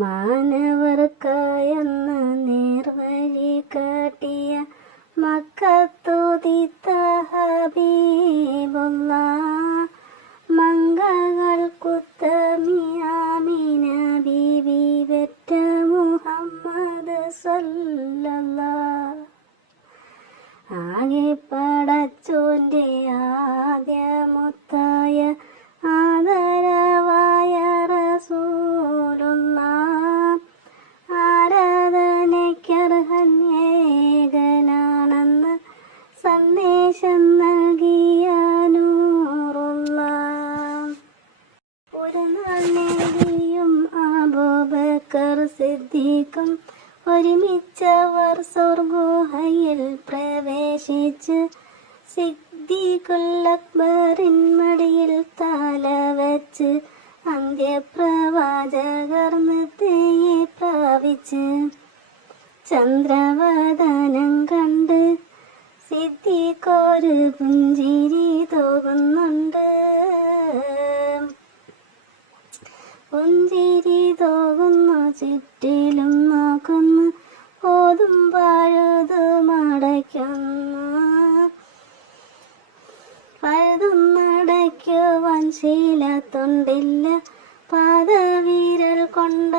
മാനവർക്കായെന്ന് നേർവഴി കാട്ടിയ മക്കത്തുദിത്ത ഹബീബുല്ലാഹ്, മംഗൾക്കുത്തമിയാമിന ബീവി വെറ്റ മുഹമ്മദ് സല്ലല്ലാഹ്. ആകെ പടച്ചോന്റെ ആദ്യമുത്തായ ആദരവായ റസൂലുള്ളാഹ്, ആരാധനയ്ക്കർഹൻ ഏകനാണെന്ന് സന്ദേശം നൽകിയ നൂറുള്ളാഹ്. ഒരു നാൾ നബിയും അബൂബക്കർ സിദ്ദീഖും ഒരുമിച്ചവർ സ്വർഗുഹയിൽ പ്രവേശിച്ച് സിദ്ദീഖുൽ അക്ബറിൻ മടിയിൽ തല വച്ച് അന്ത്യപ്രവാചകർ നിത്യയെ പ്രാപിച്ച് ചന്ദ്രവദനം കണ്ട് സിദ്ദീഖൊരു പുഞ്ചിരി തൂകുന്നുണ്ട്. പുഞ്ചിരി തൂകുന്നു, ചുറ്റിലും നോക്കുന്നു, ഓതും പഴുതു മടയ്ക്കുന്നു. പഴുതുന്നടയ്ക്കുവാൻ ശീലത്തുണ്ടില്ല, പാദവിരൽ കൊണ്ട